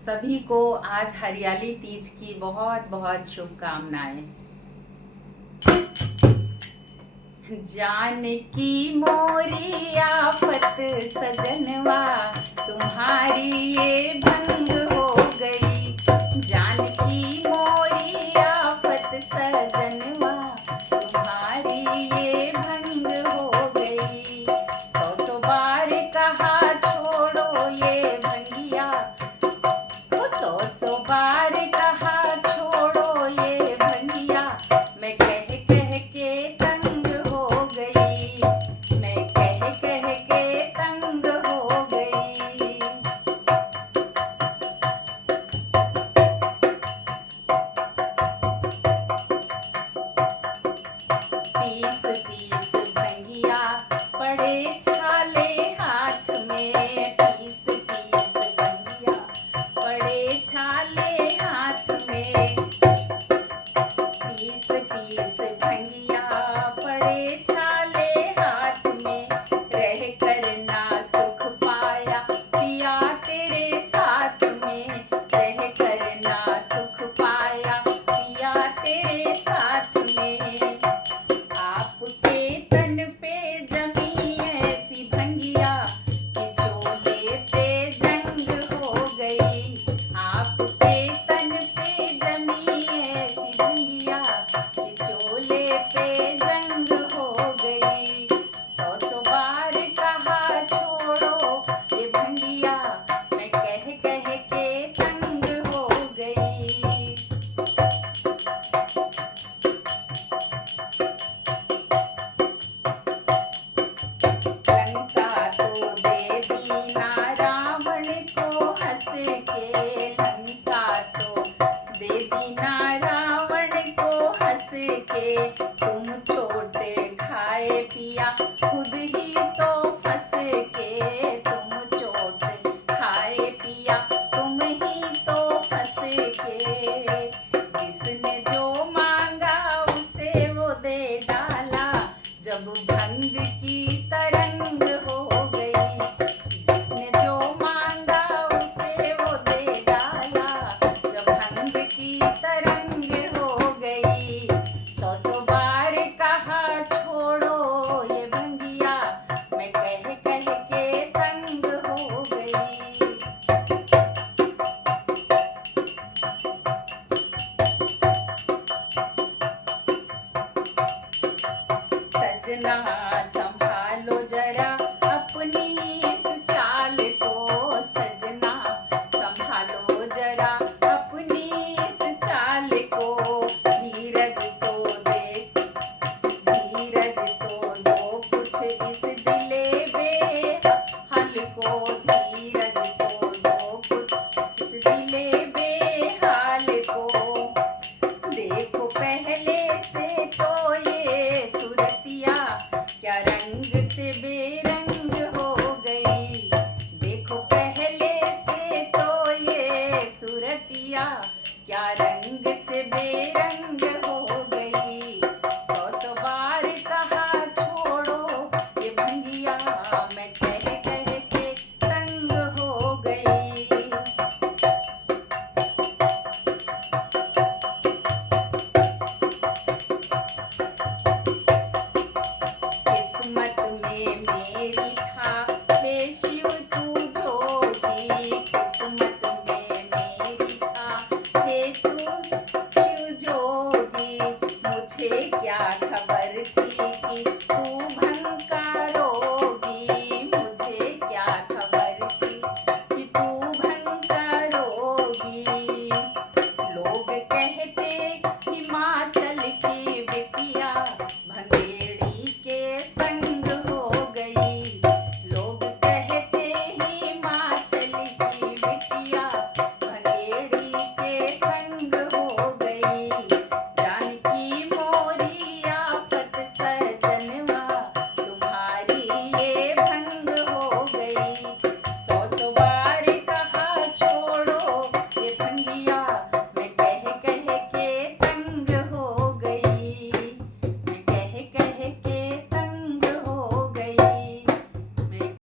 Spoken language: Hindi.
सभी को आज हरियाली तीज की बहुत बहुत शुभकामनाएं। जानकी मोरी आफत सजनवा, तुम्हारी ये भंग हो गई। जानकी मोरी आफत सजनवा, तुम्हारी ये भंग हो गई। सौ सौ बार कहा छोड़ो ये भंगिया, सौ सौ बार कहा छोड़ो ये भंगिया। मैं कह कह के तंग हो गई, मैं कह कह के तंग हो गई। पीस पीस भंगिया पड़े छाले हाथ में, पीस पीस भंगिया पड़े छाले हाथ में। पीस पीस भंगिया पड़े छाले हाथ में, रह कर ना सुख पाया पिया तेरे साथ में। रह कर ना सुख पाया पिया तेरे साथ में। आपके तन पे जमी ऐसी भंगिया कि चोले पे जंग हो गई। आपके तन पे जमी ऐसी भंगिया कि चोले पे जंग हो गई। सौ सौ बार कहा छोड़ो ये भंगिया, मैं कह कह के तंग हो गई। लंका तो दे दीना रावण को हंस के, लंका तो दे दीना रावण को हंस के। तुम छोटे खाए पिया खुद ही तो फंस के, तुम चोट खाए पिया तुम ही तो फंस के। जिसने जो मांगा उसे वो दे डाला, जब भंग की तरंग हो गई। जिसने जो मांगा उसे वो दे डाला, जब भंग की तरंग हो गई। सौ सौ बार कहा छोड़ो ये भंगिया, मैं कह कह के तंग हो गई। सजना संभालो जरा अपनी इस चाल को, सजना संभालो जरा अपनी इस चाल को। धीरज तो दे, धीरज तो दो कुछ इस दिले बेहाल को। धीरज तो दो कुछ इस दिले बेहाल को। देखो पहले से तो ये सूरतिया क्या रंग से बेरंग हो गई। देखो पहले से तो ये सूरतिया क्या रंग से बेरंग हो गई। सौ सौ बार कहा छोड़ो ये भंगिया, मैं कह कह के तंग हो गई। किस्मत में मेरी था हे शिव तू जोगी, किस्मत में मेरी था हे तू शिव जोगी। मुझे क्या खबर थी कि तू भंग का रोगी, मुझे क्या खबर थी कि तू भंग का रोगी। लोग कहते हिमाचल की बिटिया भंगेड़ी के संग हो गई। लोग कहते हिमाचल की बिटिया भंगेड़ी के संग हो गई। जानकी मोरी आफत सजनवा, तुम्हारी ये भंग हो गई।